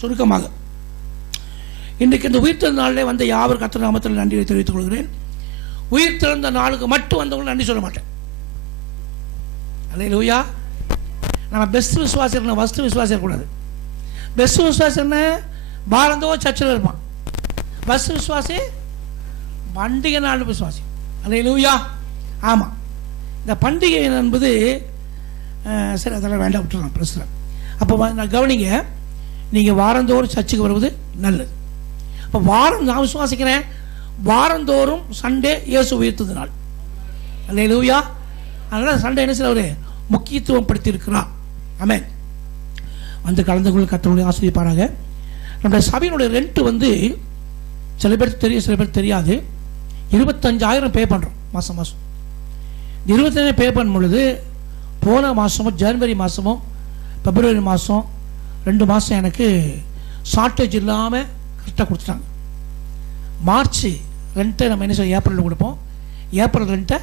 சுருக்கமாக இன்றைக்கு இந்த உயிர்த்தெழுந்த நாளிலே வந்த யாவர் கர்த்தர் நாமத்தில் நன்றியை தெரிவித்துக் கொள்கிறேன். உயிர்த்தெழுந்த நாளுக்கு மட்டும் வந்தவங்க நன்றி சொல்ல மாட்டேன். அல்லேலூயா. நம்ம பெஸ்ட் விசுவாசி இருக்கணும், ஃபஸ்ட்டு விசுவாசி இருக்கக்கூடாது. பெஸ்ட் விசுவாசி என்ன? பாரந்தோ சர்ச்சில் இருப்பான். ஃபஸ்ட் விசுவாசி பண்டிகை நாள் விசுவாசி. அல்லேலூயா. ஆமாம், இந்த பண்டிகை என்பது சரி அதெல்லாம் வேண்டாம், விட்டுறலாம் பிரச்சனை. அப்போ நான் கவனிங்க, நீங்கள் வாரந்தோறும் சர்ச்சுக்கு வருவது நல்லது. அப்போ வாரம் நான் விசுவாசிக்கிறேன், வாரந்தோறும் சண்டே இயேசு உயிர்த்தது நாள். அல்லேலூயா. அதனால் சண்டே என்ன செய்ய ஒரு முக்கியத்துவம் படுத்தியிருக்கிறார். ஆமென். வந்து கலந்து கொள்ள கர்த்தருடைய ஆசீர்வதிப்பாராக. நம்முடைய சபையினுடைய ரெண்ட் வந்து சில பேருக்கு தெரியும், சில பேருக்கு தெரியாது. 25,000 பே பண்ணுறோம் மாதம் மாதம். 25,000 பே பண்ணும் பொழுது போன மாதமும் ஜனவரி மாதமும் பிப்ரவரி மாதம் 2 மாதம் எனக்கு ஷார்ட்டேஜ் இல்லாமல் கரெக்டாக கொடுத்துட்டாங்க. மார்ச் ரெண்ட்டை நம்ம என்ன செய்ய ஏப்ரலில் கொடுப்போம், ஏப்ரல் ரெண்ட்டை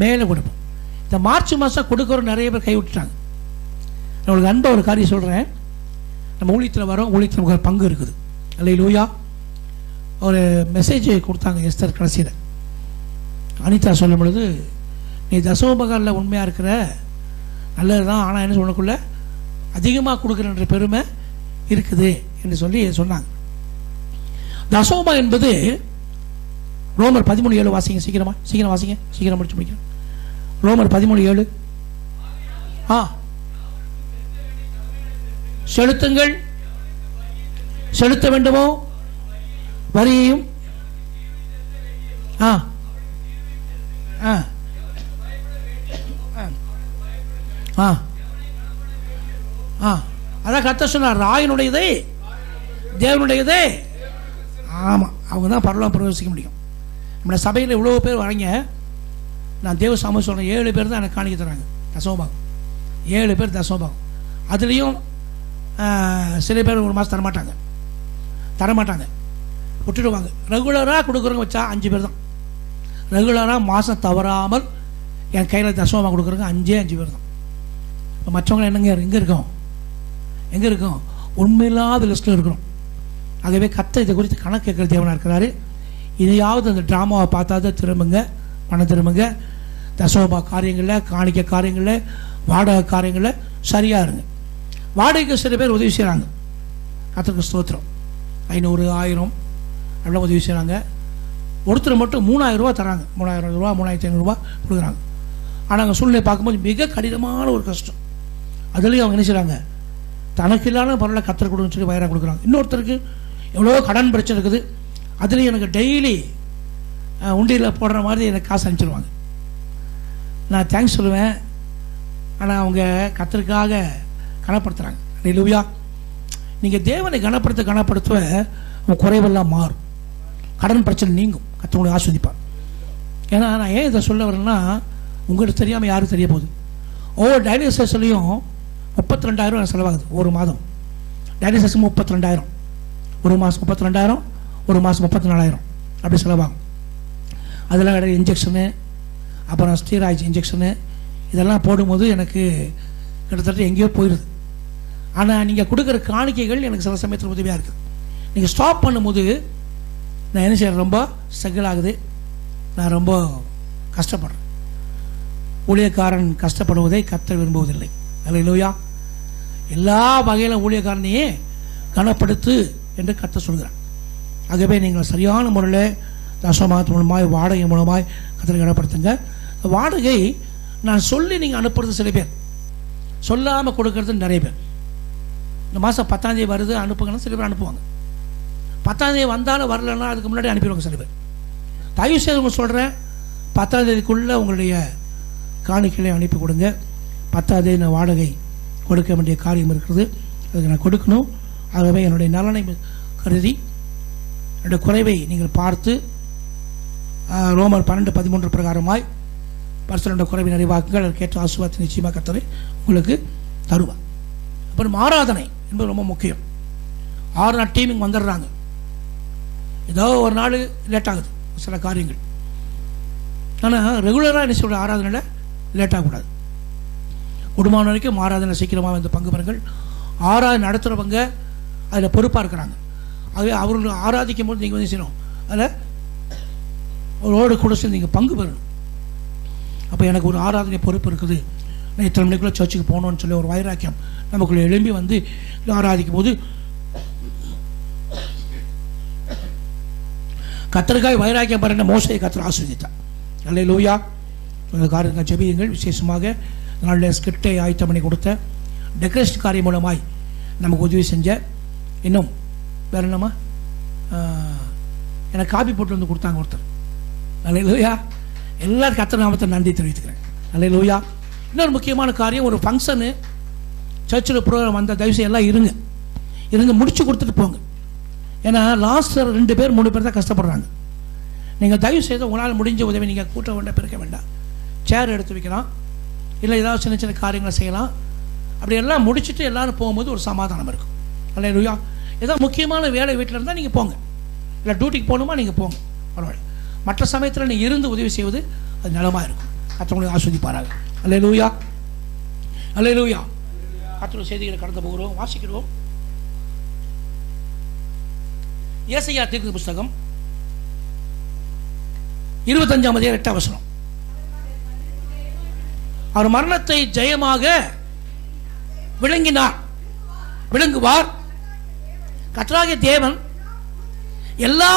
மேலே கொடுப்போம். இந்த மார்ச் மாதம் கொடுக்குற நிறைய பேர் கை விட்டுட்டாங்க. நான் உங்களுக்கு அன்பை ஒரு காரியம் சொல்கிறேன். நம்ம ஊழியத்தில் வரோம், ஊழியத்தில் நமக்கு ஒரு பங்கு இருக்குது. அல்லேலூயா. ஒரு மெசேஜ் கொடுத்தாங்க எஸ்தர் கடைசியில். அனிதா சொல்லும் பொழுது, நீ தசமபகாலில் உண்மையாக இருக்கிற நல்லது தான், ஆனால் என்ன சொல்லக்குள்ள அதிகமாக கொடுக்குறன்ற பெருமை இருக்குது என்று சொல்லி சொன்னாங்க. தசோமா என்பது ரோமர் 13:7 வாசிங்க. சீக்கிரம் வாசிங்க, சீக்கிரம் முடிச்சு முடிக்கிறேன். ரோமர் 13:7. செலுத்துங்கள், செலுத்த வேண்டுமோ வரியையும் அதான் கர்த்தர் சொன்னார், ராயனுடையதே தேவனுடையதே. ஆமாம், அவங்க தான் பரலோகம் பிரவேசிக்க முடியும். நம்மளோட சபையில் இவ்வளோ பேர் வரீங்க, நான் தேவ சாமி சொல்கிறேன், 7 பேர் தான் எனக்கு காணிக்க தராங்க தசோபாகம். 7 பேர் தசோபாகம். அதுலேயும் சில பேர் ஒரு மாதம் தரமாட்டாங்க, விட்டுடுவாங்க. ரெகுலராக கொடுக்குறவங்க வச்சா 5 பேர் தான். ரெகுலராக மாதம் தவறாமல் என் கையில் தசோபாகம் கொடுக்குறவங்க 5 பேர் தான். இப்போ மற்றவங்க என்னங்க எங்கே இருக்கோம் உண்மையில்லாத லிஸ்ட்டில் இருக்கிறோம். ஆகவே கர்த்தர் இதை குறித்து கணக்கு கேட்குற தேவனாக இருக்கிறாரு. இதையாவது அந்த ட்ராமாவை பார்த்தாத திரும்புங்க, பணம் திரும்புங்க. தசோபா காரியங்களில், காணிக்க காரியங்களில், வாடகை காரியங்களில் சரியாக இருங்க. வாடகைக்கு சில பேர் உதவி செய்கிறாங்க, கர்த்தருக்கு ஸ்தோத்திரம். 500, 1000 அப்படிலாம் உதவி செய்கிறாங்க. ஒருத்தர் மட்டும் 3,000 ரூபா தராங்க. 3,000 ரூபா 3,500 ரூபா கொடுக்குறாங்க. ஆனால் அங்கே சூழ்நிலை பார்க்கும்போது மிக கடினமான ஒரு கஷ்டம். அதுலேயும் அவங்க என்ன செய்கிறாங்க, தனக்கு இல்லாத பரவாயில்ல கர்த்தர் கொடுன்னு சொல்லி வயிறாக கொடுக்குறாங்க. இன்னொருத்தருக்கு எவ்வளோ கடன் பிரச்சனை இருக்குது, அதுலேயும் எனக்கு டெய்லி உண்டியில் போடுற மாதிரி எனக்கு காசு அனுப்பிச்சிடுவாங்க. நான் தேங்க்ஸ் சொல்லுவேன், ஆனால் அவங்க கர்த்தருக்காக கனப்படுத்துகிறாங்க. அல்லேலூயா. நீங்கள் தேவனை கனப்படுத்த உங்கள் குறைவெல்லாம் மாறும், கடன் பிரச்சனை நீங்கும், கர்த்தர் ஆஸ்வதிப்பார். ஏன்னா நான் ஏன் இதை சொல்ல வரேன்னா, உங்களுக்கு தெரியாமல் யாரும் தெரிய போகுது. ஒவ்வொரு டைலிசிஸ்லையும் 32,000 செலவாகுது ஒரு மாதம். டைலிசிஸ் 32,000, ஒரு மாதம் 32,000, ஒரு மாதம் 34,000 அப்படி செலவாகும். அதெல்லாம் கிடையாது. இன்ஜெக்ஷனு, அப்புறம் ஸ்டீராய்டு இன்ஜெக்ஷனு, இதெல்லாம் போடும்போது எனக்கு கிட்டத்தட்ட எங்கேயோ போயிடுது. ஆனால் நீங்கள் கொடுக்குற காணிக்கைகள் எனக்கு சில சமயத்தில் உதவியாக இருக்குது. நீங்கள் ஸ்டாப் பண்ணும்போது நான் என்ன செய்கிறேன், ரொம்ப ஸ்ட்ரகிள் ஆகுது, நான் ரொம்ப கஷ்டப்படுறேன். ஊழியக்காரன் கஷ்டப்படுவதை கர்த்தர் விரும்புவதில்லை. அல்லேலூயா. எல்லா வகையிலும் ஊழியக்காரனையே கனப்படுத்து என்று கர்த்தர் சொல்கிறார். ஆகவே நீங்கள் சரியான முறையில் தசமாத் மூலமாய், வாடகை மூலமாய் கர்த்தரை கனப்படுத்துங்க. வாடகை நான் சொல்லி நீங்கள் அனுப்புறது சில பேர், சொல்லாமல் கொடுக்கறது நிறைய பேர். இந்த மாதம் 10ஆம் தேதி வருது அனுப்புங்கன்னா சில பேர் அனுப்புவாங்க. 10ஆம் தேதி வந்தாலும் வரலன்னா அதுக்கு முன்னாடி அனுப்பிடுவாங்க சில பேர். தயவு செய்து உங்களுக்கு சொல்கிறேன், 10ஆம் தேதிக்குள்ளே உங்களுடைய காணிக்கைகளை அனுப்பி கொடுங்க. 10ஆம் தேதி நான் வாடகை கொடுக்க வேண்டிய காரியம் இருக்கிறது, அதுக்கு நான் கொடுக்கணும். ஆகவே என்னுடைய நலனை கருதி என்னுடைய குறைவை நீங்கள் பார்த்து ரோமர் 12:13 பிரகாரமாய் பரிசுத்த குறைவை நிறைவாக்குங்கள். அதற்கேற்ற ஆசீர்வாதத்தை நிச்சயமாக கர்த்தர் உங்களுக்கு தருவார். அப்புறம் ஆராதனை என்பது ரொம்ப முக்கியம். 6 நாள் டீமிங் வந்துடுறாங்க, ஏதோ ஒரு நாள் லேட் ஆகுது சில காரியங்கள். ஆனால் ரெகுலராக என்ன சொல்கிற ஆராதனையில் லேட் ஆகக்கூடாது. குடும்பம் வரைக்கும் ஆராதனை சீக்கிரமாக வந்து பங்கு பெறுங்கள். ஆராதனை நடத்துகிறவங்க அதில் பொறுப்பாக இருக்கிறாங்க. ஆகவே அவர்களை ஆராதிக்கும் போது நீங்கள் வந்து செய்யணும், அதில் அவரோடு கூட சேர்ந்து நீங்கள் பங்கு பெறணும். அப்போ எனக்கு ஒரு ஆராதனை பொறுப்பு இருக்குது, நான் இத்தனை மணிக்குள்ளே சர்ச்சுக்கு போகணுன்னு சொல்லி ஒரு வைராக்கியம் நமக்குள்ளே எழும்பி வந்து ஆராதிக்கும் போது கர்த்தருக்காய் வைராக்கியம் பாருங்க, மோசையை கர்த்தர் ஆசீர்வதித்தார். அல்லேலூயா. இந்த காரியங்கள் ஜெபியுங்கள். விசேஷமாக நாளில் ஸ்கிரிப்டை ஆயத்தம் பண்ணி கொடுத்த டெக்கரேஷன் காரியம் மூலமாய் நமக்கு உதவி செஞ்ச, இன்னும் வேற என்னம்மா எனக்கு காப்பி போட்டு வந்து கொடுத்தாங்க ஒருத்தர். அல்லேலூயா. எல்லாரும் கர்த்தர் நாமத்தை நன்றி தெரிவித்துக்கிறேன். அல்லேலூயா. இன்னொரு முக்கியமான காரியம், ஒரு ஃபங்க்ஷனு சர்ச்சில் ப்ரோக்ராம் வந்த தயவுசெய்து எல்லாம் இருந்து முடிச்சு கொடுத்துட்டு போங்க. ஏன்னா லாஸ்ட் 2 பேர் 3 பேர் தான் கஷ்டப்படுறாங்க. நீங்கள் தயவு செய்து உங்களால் முடிஞ்ச உதவி நீங்கள் கூட்ட வேண்டாம், பிறக்க வேண்டாம், சேர் எடுத்து வைக்கலாம், இல்லை ஏதாவது சின்ன சின்ன காரியங்களை செய்யலாம். அப்படி எல்லாம் முடிச்சுட்டு எல்லோரும் போகும்போது ஒரு சமாதானம் இருக்கும். அல்லேலூயா. ஏதாவது முக்கியமான வேலை வீட்டில் இருந்தால் நீங்கள் போங்க, இல்லை டியூட்டிக்கு போகணுமா நீங்கள் போங்க, பரவாயில்ல. மற்ற சமயத்தில் நீங்கள் இருந்து உதவி செய்வது அது நலமாக இருக்கும். கர்த்தர் ஆஸ்வதிப்பாராங்க. அல்லேலூயா. அல்லேலூயா. கர்த்தருடைய செய்திகளை கடந்து போகிறோம், வாசிக்கிறோம். ஏசாயா தீர்க்க புஸ்தகம் 25:8 அவர் மரணத்தை ஜெயமாக விளங்குவார். கர்த்தராகிய தேவன் எல்லா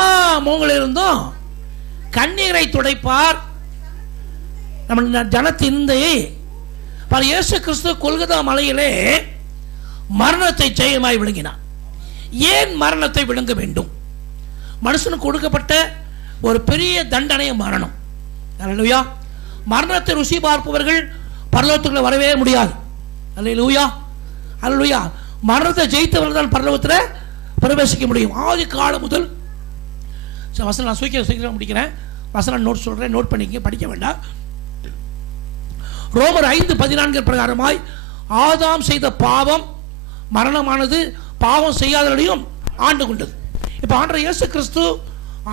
முகங்களிலிருந்தும் கண்ணீரை துடைப்பார். நம்ம ஜனத்தின் இயேசு கிறிஸ்து கொல்கதா மலையிலே மரணத்தை ஜெயமாய் விளங்கினார். ஏன் மரணத்தை விளங்க வேண்டும்? மனுஷனுக்கு கொடுக்கப்பட்ட ஒரு பெரிய தண்டனை மரணம். அல்லேலூயா. மரணத்தை ருசி பார்ப்பவர்கள் பரலோகத்துக்குள்ள வரவே முடியாது. அல்லேலூயா. அல்லேலூயா. மரணத்தை ஜெயித்தவர்கள் தான் பரலோகத்தில் பிரவேசிக்க முடியும். ஆதி காலம் முதல் வசனம் நான் சீக்கிரம் முடிக்கிறேன். வசனம் நோட் சொல்றேன், நோட் பண்ணிக்க, படிக்க வேண்டாம். ரோமர் 5:14 பிரகாரமாய் ஆதாம் செய்த பாவம் மரணமானது பாவம் செய்யாதவர்களையும் ஆண்டு கொண்டது. இப்போ ஆண்டவர் இயேசு கிறிஸ்து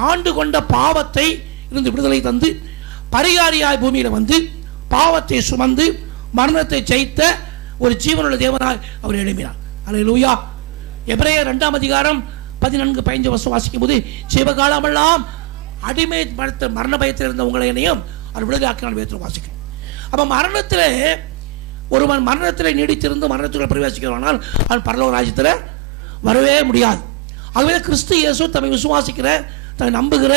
ஆண்டு கொண்ட பாவத்தை இருந்து விடுதலை தந்து பரிகாரியாய் பூமியில் வந்து பாவத்தை சுமந்து மரணத்தை ஜெயித்த ஒரு ஜீவனுள்ள தேவனாய் அவர் எழுப்பினார். அல்லேலூயா. எபிரேயர் 2:14-15 வாசிக்கும் போது ஜீவகாலமெல்லாம் அடிமை மரண பயத்தில் இருந்த உங்களை என்னையும் அவர் விடுதலை ஆக்கினால் வேதத்தில் வாசிக்கிறோம். அப்போ மரணத்தில் ஒருவன் மரணத்தில் நீடித்திருந்து மரணத்துக்குள்ள பிரவேசிக்கிறவனால் அவன் பரலோக ராஜ்யத்தில் வரவே முடியாது. ஆகவே கிறிஸ்து இயேசு தம்மை விசுவாசிக்கிற, தம்மை நம்புகிற,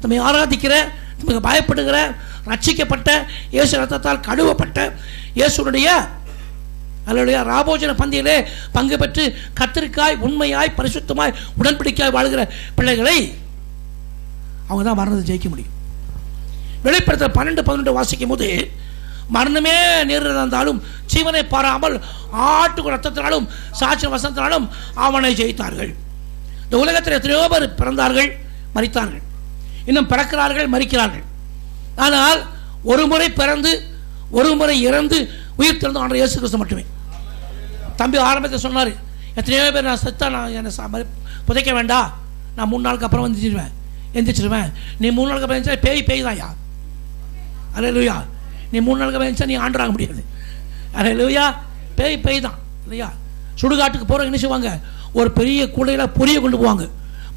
தம்மை ஆராதிக்கிற, தமக்கு பயப்படுகிற, ரட்சிக்கப்பட்ட, இயேசு ரத்தத்தால் கழுவப்பட்ட இயேசுடைய அல்லேலூயா ராபோஜன பந்தியிலே பங்கு பெற்று கர்த்தருக்காய் உண்மையாய் பரிசுத்தமாய் உடன்படிக்கையாய் வாழ்கிற பிள்ளைகளை அவங்க தான் மரணத்தை ஜெயிக்க முடியும். வெளிப்படுத்தல் 12:11 வாசிக்கும் போது மரணமே நேரில் இருந்தாலும் ஜீவனை பாராமல் ஆட்டு ரத்தத்தினாலும் சாட்சி வசனத்தினாலும் அவனை ஜெயித்தார்கள். இந்த உலகத்தில் எத்தனையோ பேர் பிறந்தார்கள், மரித்தார்கள், இன்னும் பிறக்கிறார்கள், மரிக்கிறார்கள். ஆனால் ஒரு முறை பிறந்து ஒரு முறை இறந்து உயிர் திறந்து ஆண்டவர் இயேசு கிறிஸ்து மட்டுமே. தம்பி ஆரம்பத்தில் சொன்னார், எத்தனையோ பேர் நான் செத்தா நான் என்னை புதைக்க வேண்டாம், நான் 3 நாளுக்கு அப்புறம் எந்திரிச்சிடுவேன். நீ 3 நாளுக்கு அப்புறம் எழுந்திரிச்சா பேய் தான்யா. அல்லேலூயா. நீ 3 நாளுக்கு அப்புறம் எழுந்திரிச்சா நீ ஆண்டாக முடியாது. அல்லேலூயா. பேய் தான் இல்லையா. சுடுகாட்டுக்கு போகிறவங்க என்ன செய்வாங்க, ஒரு பெரிய கூடையில் பொரியை கொண்டு போவாங்க,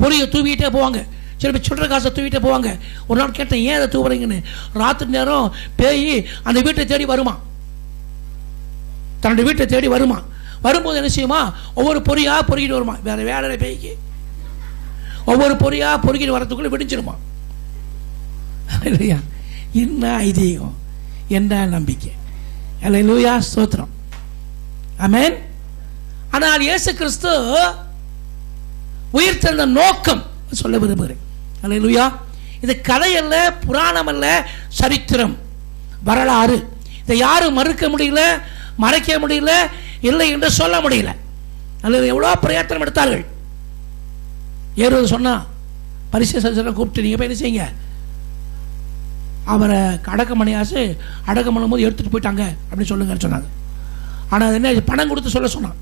பொரியை தூவிக்கிட்டே போவாங்க, சில பேர் சில்லற காசை தூக்கிட்டே போவாங்க. ஒரு நாள் கேட்டேன், ஏன் அதை தூவுறீங்கன்னு. ராத்திரி நேரம் பேய் அந்த வீட்டை தேடி வருமா, தன்னுடைய வீட்டை தேடி வருமா. வரும்போது என்ன செய்யுமா, ஒவ்வொரு பொறியாக பொறுக்கிட்டு வருமா. வேற வேலை பேய்க்கு ஒவ்வொரு பொறியாக பொறுக்கிட்டு வரத்துக்குள்ளே விடிஞ்சிருமா. இல்லையா. என்ன ஐதீகம், என்ன நம்பிக்கை. அல்லேலூயா. ஸ்தோத்திரம். ஆமென். ஆனால் இயேசு கிறிஸ்து உயிர் தெழுந்த நோக்கம் சொல்ல விரும்புகிறேன். அல்லேலூயா. இது கதை அல்ல, புராணம் அல்ல, சரித்திரம், வரலாறு. இதை யாரும் மறுக்க முடியல, மறைக்க முடியல, இல்லை என்று சொல்ல முடியல. அல்லது எவ்வளோ பிரயத்தனம் எடுத்தார்கள். ஏறுவது சொன்னா பரிசேஷனை கூப்பிட்டு நீங்கள் போய் என்ன செய்யுங்க, அவரை அடக்கம் பண்ணியாச்சு, அடக்கம் பண்ணும்போது எடுத்துகிட்டு போயிட்டாங்க அப்படின்னு சொல்லுங்கன்னு சொன்னாங்க. ஆனால் அது என்ன, பணம் கொடுத்து சொல்ல சொன்னான்.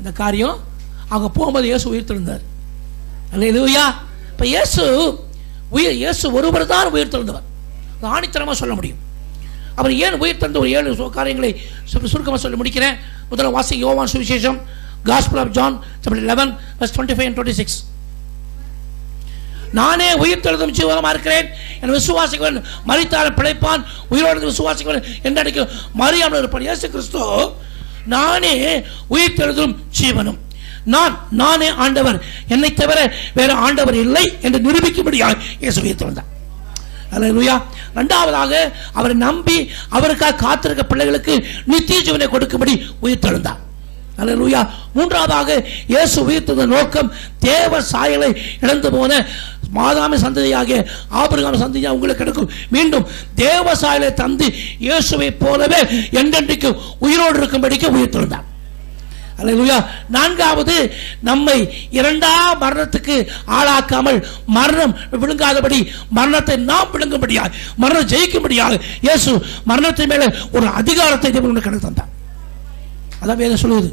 இந்த காரியம் அவங்க போகும்போது இயேசு உயிர் தெழுந்தார். அல்லேலூயா. இப்போ இயேசு ஒருவர் தான் உயிர் தெழுந்தவர், ஆணித்தரமாக சொல்ல முடியும். அவர் ஏன் உயிர் தந்த ஒரு 7 காரியங்களை சுருக்கமாக சொல்லி முடிக்கிறேன். முதல்ல வாசி யோவான் சுவிசேஷம் Gospel of John chapter 11 verse 25 and 26. நானே உயிர்த்தெழுதும் ஜீவனமா இருக்கிறேன், என் விசுவாசிக்கிறவன் மரித்தாலும் பிழைப்பான், உயிரோடு விசுவாசிக்கிறவன் என்றைக்கு மரியாமல் இருப்பான். இயேசு கிறிஸ்து நானே உயிர்த்தெழுதும் ஜீவனும், நானே ஆண்டவர், என்னை தவிர வேற ஆண்டவர் இல்லை என்று நிரூபிக்கும்படியாக இயேசு உயிர்த்தெழுந்தார். அல்லேலூயா. இரண்டாவதாக அவரை நம்பி அவருக்காக காத்திருக்க பிள்ளைகளுக்கு நித்திய ஜீவனை கொடுக்கும்படி உயிர்த்தெழுந்தார். அல்லேலூயா. மூன்றாவதாக இயேசு உயிர்த்தெழுந்த நோக்கம் தேவ சாயலை இழந்து போன மாதாமி சந்ததியாகிய ஆபிரகாம் சந்ததியாக உங்களுக்கு கிடைக்கும் மீண்டும் தேவ சாயலை தந்து இயேசுவை போலவே என்றென்றைக்கு உயிரோடு இருக்கும்படிக்கு உயிர்த்தெழுந்தார். அல்லேலூயா. நான்காவது நம்மை இரண்டாம் மரணத்துக்கு ஆளாக்காமல் மரணம் விழுங்காதபடி மரணத்தை நாம் விழுங்கும்படியாக மரணம் ஜெயிக்கும்படியாக இயேசு மரணத்தின் மேலே ஒரு அதிகாரத்தை தேவனுக்கு தந்தார். அதான் வேதம் சொல்லுவது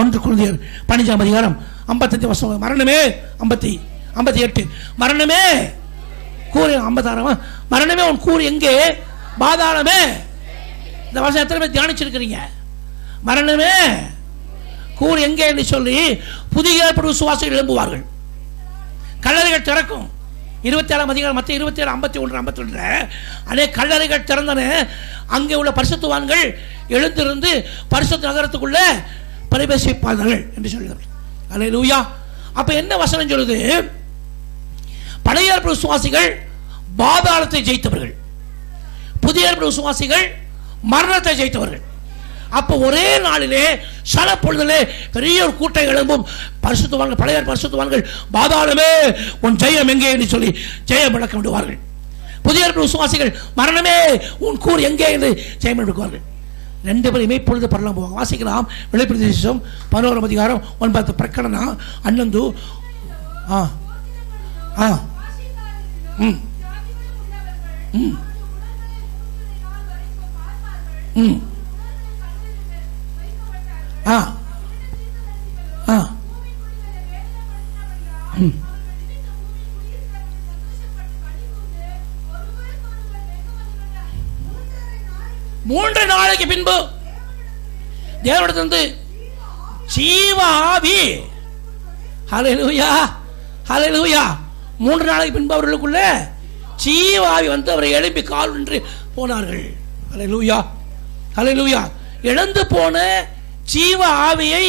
1 கொரிந்தியர் 15ஆம் அதிகாரம் 55 வசனம். மரணமே 58 மரணமே கூறு 56 மரணமே உன் கூறு எங்கே, பாதாளமே. இந்த வசனம் எத்தனை பேர் தியானிச்சிருக்கிறீங்க? மரணமே கூறு எங்கே என்று சொல்லி புதிய விசுவாசிகள் எழும்புவார்கள். கல்லறைகள் திறக்கும். 27ஆம் அதிகாரம் மத்திய 27 51 52 அநேக கல்லறைகள் திறந்தன. அங்கே உள்ள பரிசுத்தவான்கள் எழுந்திருந்து பரிசுத்த நகரத்துக்குள்ள பிரவேசிப்பார்கள் என்று சொல்கிறார்கள். அல்லேலூயா. அப்ப என்ன வசனம் சொல்லுது? பழைய விசுவாசிகள் பாதாளத்தை ஜெயித்தவர்கள், புதிய விசுவாசிகள் மரணத்தை ஜெயித்தவர்கள். அப்ப ஒரே நாளிலே சல பொழுதிலே பெரிய ஒரு கூட்டம் எழும்பும். பரிசுத்தவான்கள், பழைய பரிசுத்தவான்கள் பாதாளமே உன் ஜெயம் எங்கே என்று சொல்லி ஜெயம் விளக்கம் விடுவார்கள். புதிய விசுவாசிகள் மரணமே உன் கூர் எங்கே என்று ஜெயம் விடுவார்கள். ரெண்டு பேரும் இமைப்பொழுது பரலாம் போவாங்க. வாசிக்கலாம். வெளிப்படுத்தின 11ஆம் அதிகாரம் 9 பிரகடன 11 மூன்று நாளைக்கு பின்பு தேவனிடத்திலிருந்து ஜீவ ஆவி, ஹல்லேலூயா ஹல்லேலூயா, 3 நாளைக்கு பின்பு அவர்களுக்குள்ள ஜீவ ஆவி வந்து அவரை எழுப்பி கால் நின்று போனார்கள். ஹல்லேலூயா ஹல்லேலூயா. இழந்து போன ஜீவ ஆவியை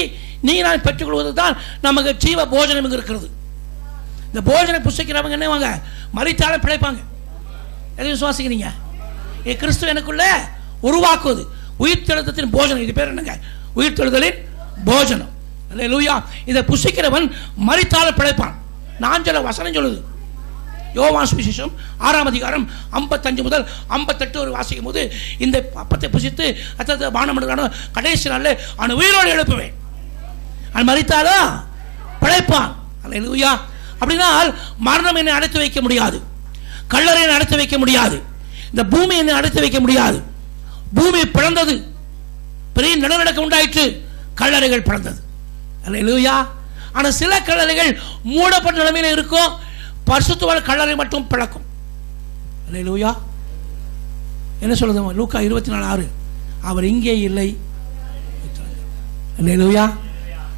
நீ நான் பெற்றுக்கொள்வது தான் நமக்கு ஜீவ போஜனம் இருக்கிறது. இந்த போஜனை புசிக்கிறவங்க என்னவாங்க? மரித்தாலும் பிழைப்பாங்க. எதை விசுவாசிக்கிறீங்க? கிறிஸ்து எனக்குள்ள உருவாக்குவது உயிர்த்தெழுதலின் போஜனம். இது பேர் என்னங்க? உயிர்த்தெழுதலின் போஜனம். அல்லேலூயா. இதை புசிக்கிறவன் மரித்தாலும் பிழைப்பான். நான் சொல்ல வசனம் சொல்லுது. யோவான் சுவிசேஷம் 6ஆம் அதிகாரம் 55 முதல் 58 ஒரு வாசிக்கும் போது, இந்த அப்பத்தை புசித்து அத்தத்தை பானம் பண்ணுறானோ கடைசி நாளில் அவனை உயிரோடு எழுப்புவேன், அவன் மரித்தாலும் பிழைப்பான். அல்லேலூயா. அப்படினால் மரணம் என்னை அடைத்து வைக்க முடியாது, கல்லறை என்னை அடைத்து வைக்க முடியாது, இந்த பூமி என்னை அடைத்து வைக்க முடியாது. பூமி பிளந்தது, பெரிய நிலநடுக்கம் உண்டாயிற்று, கல்லறைகள் பிளந்தது. அல்லேலூயா. ஆனால் சில கல்லறைகள் மூடப்பட்ட நிலைமையில் இருக்கும், பரிசுத்தவான் கல்லறை மட்டும் பிளக்கும். அல்லேலூயா. என்ன சொல்லுது லூக்கா 24:6? அவர் இங்கே இல்லை. அல்லேலூயா.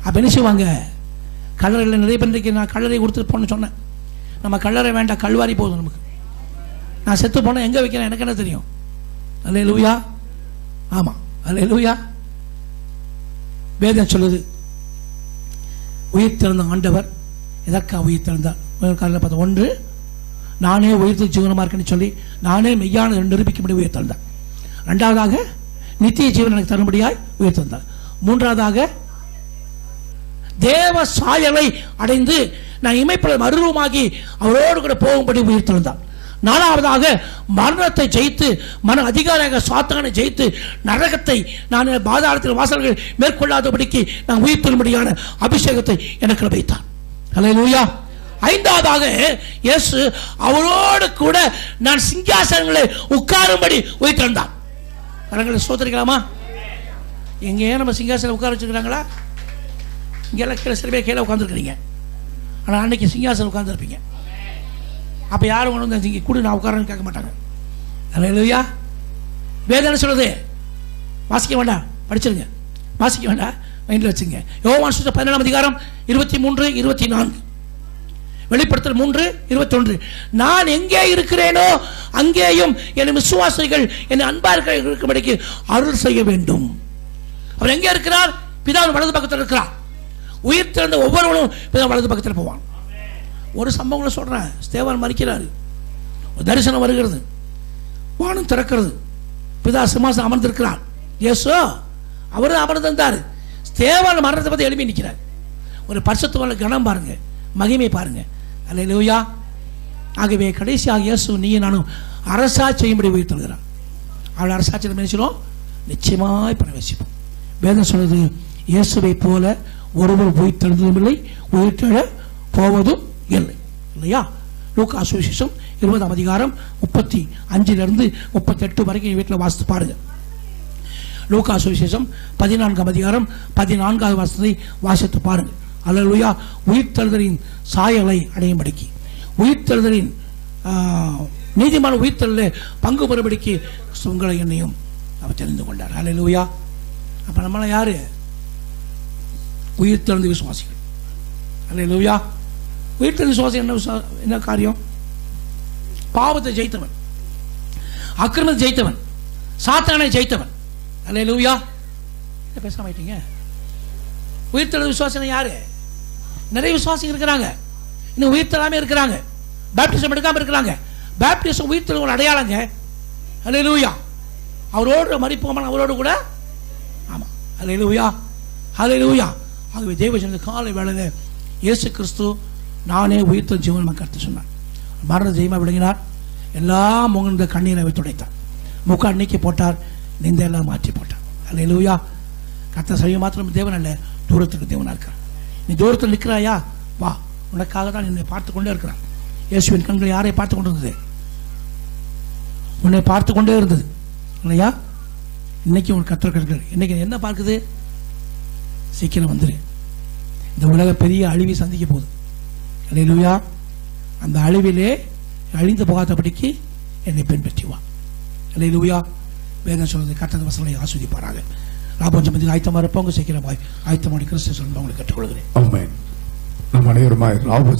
அப்ப என்ன செய்வாங்க? கல்லறையில் நிறைய பேருக்கு நான் கல்லறை கொடுத்துட்டு போன்னு சொன்னேன். நம்ம கல்லறை வேண்டாம், கல்வாரி போதும் நமக்கு. நான் செத்து போனால் எங்கே வைக்கிறேன் எனக்கு என்ன தெரியும்? அல்லேலூயா. ஆமாம், அல்லேலூயா. வேதம் சொல்லுது, உயிர் திறந்த ஆண்டவர் எதற்காக உயிர் திறந்தார்? காலையில் பார்த்தா, ஒன்று நானே உயிர்த்து ஜீவனமாக இருக்கேன்னு சொல்லி நானே மெய்யான நிரூபிக்கும்படி உயிர் திறந்தார். ரெண்டாவதாக நித்திய ஜீவன் எனக்கு தரும்படியாய் உயிர் திறந்தார். மூன்றாவதாக தேவ சாயலை அடைந்து நான் இமைப்பட மறுரூபமாகி அவரோடு கூட போகும்படி உயிர் திறந்தார். நாலாவதாக மரணத்தை ஜெயித்து, மன அதிகாரியாக சாத்தானை ஜெயித்து நரகத்தை நான் பாதாளத்தில் வாசல்கள் மேற்கொள்ளாதபடிக்கு நான் உயிர் தரும்படியான அபிஷேகத்தை எனக்கு வைத்தார். அல்லேலூயா. ஐந்தாவதாக இயேசு அவரோடு கூட நான் சிங்காசனங்களை உட்காரும்படி உயிர் தந்தார். கரங்களை சோதரிக்கலாமா? எங்கேயே நம்ம சிங்காசனம் உட்கார வச்சுருக்கிறாங்களா? இங்கெல்லாம் கீழே சில பேர் கீழே உட்காந்துருக்கிறீங்க, ஆனால் அன்னைக்கு சிங்காசனம் உட்காந்துருப்பீங்க. அப்போ யாரும் கொண்டு வந்து இங்கே கூட நான் உட்காரன்னு கேட்க மாட்டாங்க. அல்லேலூயா. வேதனை சொல்லுது, வாசிக்க வேண்டாம், படிச்சிருங்க, வாசிக்க வேண்டாம், மைண்டில் வச்சுங்க. யோவான் சுவிசேஷம் 17ஆம் அதிகாரம் 23, 24, வெளிப்படுத்தல் 3:21. நான் எங்கே இருக்கிறேனோ அங்கேயும் என் விசுவாசிகள் என் அன்பார்கள் இருக்கும்படிக்கு அருள் செய்ய வேண்டும். அவர் எங்கே இருக்கிறார்? பிதாவின் வலது பக்கத்தில் இருக்கிறார். உயிர் திறந்த ஒவ்வொருவனும் பிதாவின் வலது பக்கத்தில் போவான். ஒரு சம்பவங்களை சொல்றேன். ஸ்தேவான் மரிக்கிறாரு, தரிசனம் வருகிறது, வானம் திறக்கிறது, பிதா சிம்மாசனம் அமர்ந்திருக்கிறார். இயேசு அவரும் அமர்ந்திருந்தார். ஸ்தேவான் மரணத்தை பற்றி எழுப்பி நிற்கிறார். ஒரு பரிசுத்தமான கணம் பாருங்க, மகிமை பாருங்க. அல்லேலூயா. ஆகவே கடைசியாக இயேசு நீ நானும் அரசாட்சி செய்யும்படி உயிர் தருகிறார். அவள் அரசாட்சியில் நினைச்சிடும், நிச்சயமாய் பிரவேசிப்போம். வேதம் சொல்றது, இயேசுவை போல ஒருவர் உயிர் தெழுந்ததும் இல்லை, உயிர் தெழ போவதும் இல்லை. இல்லையா? லூக்கா சுவிசேஷம் 20ஆம் அதிகாரம் 35 to 38 வரைக்கும் வீட்டில் வாசித்து பாருங்க. லூக்கா சுவிசேஷம் 14ஆம் அதிகாரம் 14வது வசனத்தை வாசித்து பாருங்க. அல்லேலூயா. உயிர்த்தெழுதலின் சாயலை அடையும்படிக்கு, உயிர்த்தெழுதலின் நீதிமான உயிர்த்தெழுதலில் பங்கு பெறும்படிக்கு உங்களை என்னையும் அவர் தெரிந்து கொண்டார். அல்லேலூயா. அப்ப நம்மள யாரு? உயிர்த்தெழுந்த விசுவாசிகள். அல்லேலூயா. உயிர்த்தெழுந்த விசுவாசிகள் என்ன காரியம்? பாவத்தை ஜெயித்தவன், அக்கிரமத்தை ஜெயித்தவன், சாத்தானை ஜெயித்தவன். அல்லேலூயா. என்ன பேசாம ஆயிட்டீங்க? உயிர்த்தெழுந்த விசுவாசம் யாரு? நிறைய விசுவாசிகள் இருக்கிறாங்க, இன்னும் உயிர்த்தெழாம இருக்கிறாங்க, பேப்டிசம் எடுக்காம இருக்கிறாங்க. பேப்டிசம் உயிர்த்தெழுந்த ஒரு அடையாளங்க. அல்லேலூயா. அவரோடு மரிப்போமான அவரோடு கூட. ஆமா. அல்லேலூயா. அல்லேலூயா. ஆகவே தேவஜனது காலை வேளையில் இயேசு கிறிஸ்து நானே உயிர்த்த ஜீவன் கருத்து சொன்னார். மரண ஜெயமா விளங்கினார். எல்லாம் முகந்த கண்ணீரை துடைத்தார், முக நீக்கி போட்டார், நிந்தையெல்லாம் மாற்றி போட்டார். அல்லேலூயா. கர்த்தர் செய்ய மாத்திரம் தேவன் அல்ல, தூரத்துக்கு தேவனா இருக்கிறார். நீ தூரத்தில் நிற்கிறாயா? வா, உனக்காக தான் என்னை பார்த்து கொண்டே இருக்கிறார். இயேசுவின் கண்கள் யாரை பார்த்து கொண்டு இருந்தது? உன்னை பார்த்து கொண்டே இருந்தது. இல்லையா? இன்னைக்கு உன் கர்த்தர் கண்கள் இன்னைக்கு என்ன பார்க்குது? சீக்கிரம் வந்துரு, இந்த உலக பெரிய அழிவை சந்திக்க போகுது. அல்லேலூயா. அந்த அழிவிலே அழிந்து போகாதபடிக்கு என்னை பின்பற்றி வா. அல்லேலூயா. வேதம் சொல்றது கர்த்தர் வசனங்களை ஆஸ்வதிப்பாராக. ராபஞ்சமத்தில் ஆயத்தமாக இருப்பவங்க சீக்கிரமாய் ஆயத்தமாடி கிறிஸ்து சொல்லுங்க அவங்களை கற்றுக்கொள்கிறேன். ஆமென். நம் அனைவருமாய் ராபோஜ